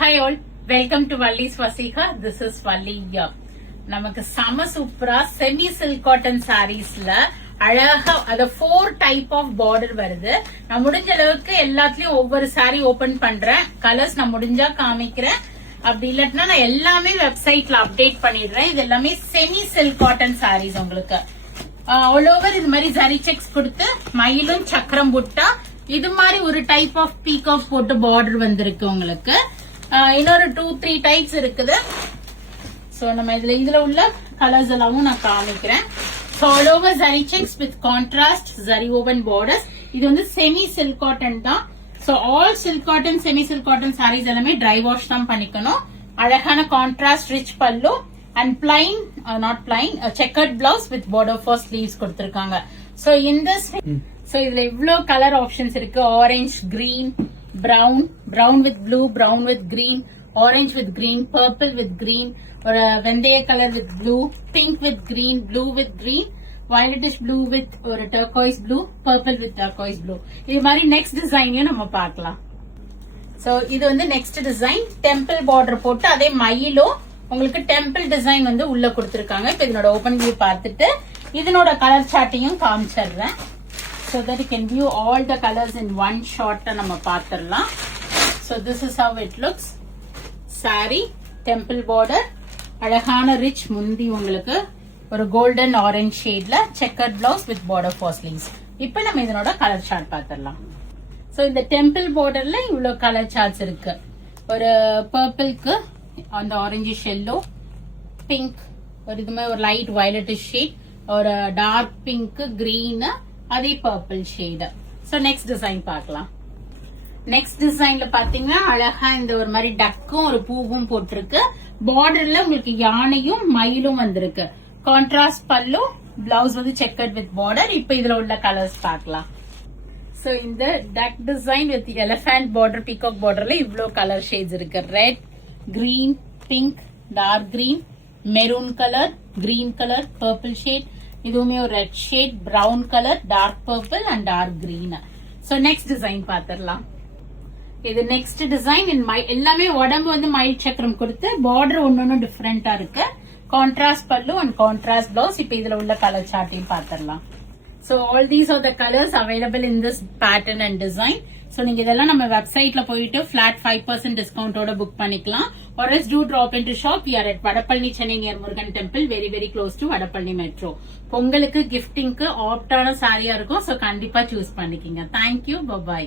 Hi all, welcome to Valli's Vasika. This is Valli. நமக்கு செம சூப்பரா செமி சில்க் காட்டன் சாரீஸ்ல அழகா அத 4 டைப் ஆஃப் பார்டர் வருது. நான் முடிஞ்ச அளவுக்கு எல்லாத்துலயும் ஒவ்வொரு சாரி ஓபன் பண்றேன். கலர்ஸ் நான் முடிஞ்சா காமிக்கிறேன். அப்படி இல்லாட்டினா நான் எல்லாமே வெப்சைட்ல அப்டேட் பண்ணிடுறேன். இது எல்லாமே செமி சில்க் காட்டன் சாரீஸ். உங்களுக்கு ஆல் ஓவர் இது மாதிரி ஜரி செக்ஸ் கொடுத்து மயிலும் சக்கரம் புட்டா இது மாதிரி ஒரு டைப் ஆஃப் பீகாக் போட்டு பார்டர் வந்திருக்கு. உங்களுக்கு இன்னொரு 2-3 டைப்ஸ் இருக்குது. சோ நம்ம இதுல உள்ள கலர்ஸ் எல்லாமும் நான் காமிக்கிறேன். All over zari checks with contrast zari woven borders. இது வந்து செமி சில்க் காட்டன் தான். So all silk cotton semi silk cotton saris எல்லாமே ட்ரை வாஷ் தான் பண்ணிக்கணும். அழகான contrast rich pallu and plain not plain checkered blouse with border for sleeves கொடுத்திருக்காங்க. So இதுல இவ்ளோ கலர் ஆப்ஷன்ஸ் இருக்கு. Orange, green, brown with blue, brown with green, orange with green, purple with green, or வெந்தய color with blue, pink with green, blue with green, violetish blue with or turquoise blue, purple with turquoise blue. இது மாதிரி next டிசைனையும் நம்ம பார்க்கலாம். So இது வந்து next design temple border போட்டு அதே மயிலும் உங்களுக்கு டெம்பிள் டிசைன் வந்து உள்ள கொடுத்திருக்காங்க. இப்ப இதனோட ஓபன் வியூ பார்த்துட்டு இதனோட கலர் சார்ட்டையும் காமிச்சிடுறேன். So that you can view all the colors in one shot. நம்ம பார்த்திடலாம். So this is how it looks. Saree, temple border, அழகான ரிச் முந்தி உங்களுக்கு ஒரு கோல்டன் ஆரஞ்ச் ஷேட்ல checkered blouse with border for sleeves. இப்போ நம்ம இதனோட கலர் சார்ட் பார்த்திடலாம். So இந்த டெம்பிள் பார்டர்ல இவ்வளவு கலர் சார்ட்ஸ் இருக்கு. ஒரு பர்பிள்க்கு அந்த ஆரஞ்சிஷ் எல்லோ, பிங்க் ஒரு இது மாதிரி ஒரு லைட் வயலட்டிஷ் ஷேட், ஒரு டார்க் பிங்க், கிரீன், அதே purple shade. So next design பார்க்கலாம். நெக்ஸ்ட் டிசைன்ல பாத்தீங்கன்னா அழகா இந்த ஒரு மாதிரி டக்கும் ஒரு பூவும் போட்டிருக்கு. பார்டர்ல உங்களுக்கு யானையும் மயிலும் வந்திருக்கு. கான்ட்ராஸ்ட் பல்லு, பிளவுஸ் வந்து செக்கர்ட் வித் பார்டர். இப்ப இதுல உள்ள கலர்ஸ் பார்க்கலாம். சோ இந்த duck design with elephant border peacock பார்டர்ல இவ்ளோ கலர் ஷேட்ஸ் இருக்கு. Red, green, pink, dark green, maroon colour, green colour, purple shade, இதுவுமே ஒரு red shade, brown colour, dark purple and dark green. So next design பாத்திரலாம். இது next design எல்லாமே உடம்பு வந்து மயில் சக்கரம் கொடுத்து பார்டர் ஒன்னொன்னு டிஃபரெண்டா இருக்கு. கான்ட்ராஸ்ட் பல்லு அண்ட் கான்ட்ராஸ்ட் பிளவுஸ். இப்ப இதுல உள்ள colour சார்ட்டையும் பாத்திரலாம். So all these are the colors available in this pattern and design. So நீங்க இதெல்லாம் நம்ம வெப்சைட்ல போயிட்டு flat 5% டிஸ்கவுண்டோட புக் பண்ணிக்கலாம். Or else do drop into shop. We are at Vadapalni, Chennai near Murugan Temple, very very close to Vadapalni Metro. பொங்கலுக்கு கிஃப்டிங்க்கு ஆப்டான சாரியா இருக்கும். So கண்டிப்பா choose பண்ணிக்கங்க. Thank you. Bye bye.